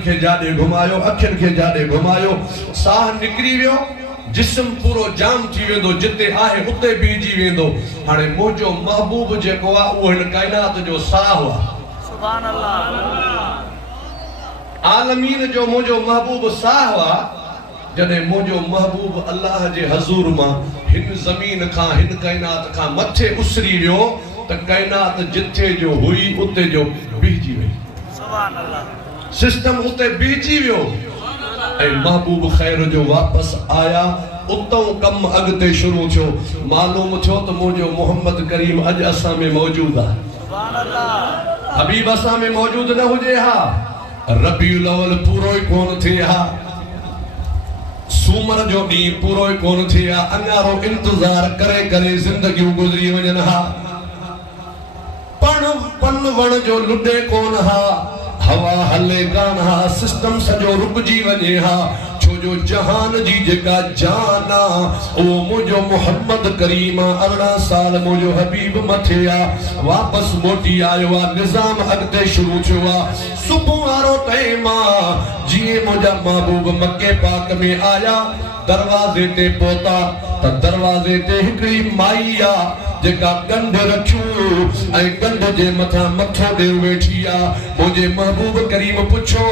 नकन के जाडे घुमायो अखिन के जाडे घुमायो साह निकरी वियो जिस्म पूरो जाम थी वेंदो जिते आहे उते बीजी वेंदो हाणे मुंहिंजो महबूब जेको आहे उहो हिन काइनात जो साह आहे सुभान अल्लाह आलमीन जो मुंहिंजो महबूब साह आहे जॾहिं मुंहिंजो महबूब अल्लाह जे हज़ूर मां हिन ज़मीन खां हिन काइनात खां मथे उसरी वियो त काइनात जिथे जो हुई उते जो बीजी वई सुभान अल्लाह सिस्टम उते बीजी वियो ऐं महबूब ख़ैर जो वापस आया उतों कम अगते शुरू थियो मालूम थियो त मुंहिंजो मोहम्मद करीम अॼु असां में मौजूद आहे सुभान अल्लाह हबीब असां में मौजूद न हुजे हा रबीउल अव्वल पूरो ई कोन थे हा सूमर जो ॾींहुं पूरो ई कोन थे हा अञारो इंतज़ार करे करे ज़िंदगियूं गुज़री वञनि हा पन वण जो लुॾे कोन हा हवा हले कान हा सिस्टम सॼो रुकजी वञे हा छो जो जहान जी जेका जान आ उहो मुंहिंजो मोहम्मद करीम 18 साल मुंहिंजो हबीब मथे आ वापस मोटी आयो आ निज़ाम अॻिते शुरू थियो आ सुबुह वारो टाइम आ जीअं मुंहिंजा महबूब मके पाक में आया दरवाज़े ते पहुता त दरवाज़े ते हिकिड़ी माई आ जेका गंढ रखियो ऐं गंढ जे मथां मथो ॾे वेठी आ मुंहिंजे महबूब करीम पुछो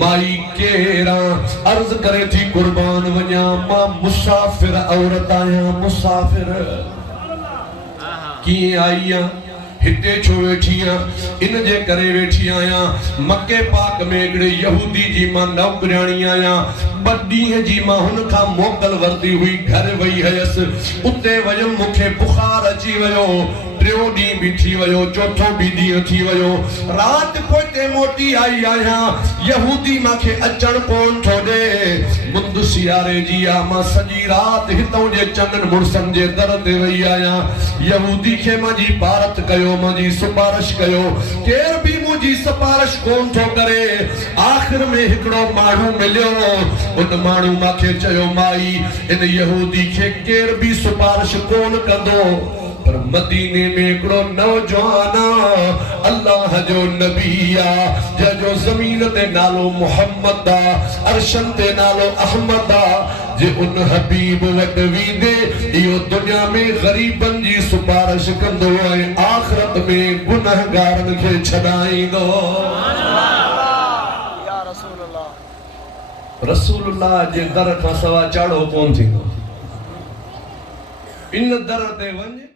माई केरा अर्ज़ करे थी कुर्बान वञा मां मुसाफ़िर औरत आहियां मुसाफ़िर कीअं आई आहियां हिते छो वेठी आहियां इन जे करे वेठी आहियां मके पाक में हिकिड़े यहूदी जी मां नौकरियाणी आहियां ॿ ॾींहं जी मां हुन खां मोकल वरिती हुई घर वई हुयसि उते वयमि मूंखे बुखार अची वियो टियों ॾींहुं बि थी वियो चौथों बि ॾींहुं थी वियो राति पोइ मोटी आई आहियां यहूदी मूंखे अचण कोन थो ॾे मुंद सियारे जी आ मां सॼी राति हितां जे चङनि मुड़सनि जे दर ते वई आहियां यहूदी खे मुंहिंजी भारत कयो मुंहिंजी सिफारिश कयो केर बि मुंहिंजी सिफारिश कोन थो करे आख़िर में हिकिड़ो माण्हू मिलियो उन माण्हू मूंखे चयो माई इन यहूदी खे केर बि सिफारिश कोन कंदो पर मदीने में हिकिड़ो नौजवान अल्लाह जो नबी आ जंहिंजो ज़मीन ते नालो मोहम्मद आ अर्शन ते नालो अहमद आ जे उन हबीब वटि वेंदे इहो दुनिया में ग़रीबनि जी सिफारिश कंदो ऐं आख़िरत में गुनहगारनि खे छॾाईंदो रसूलुल्लाह जे दर खां सवा चाड़ो कोन थींदो इन दर ते वञ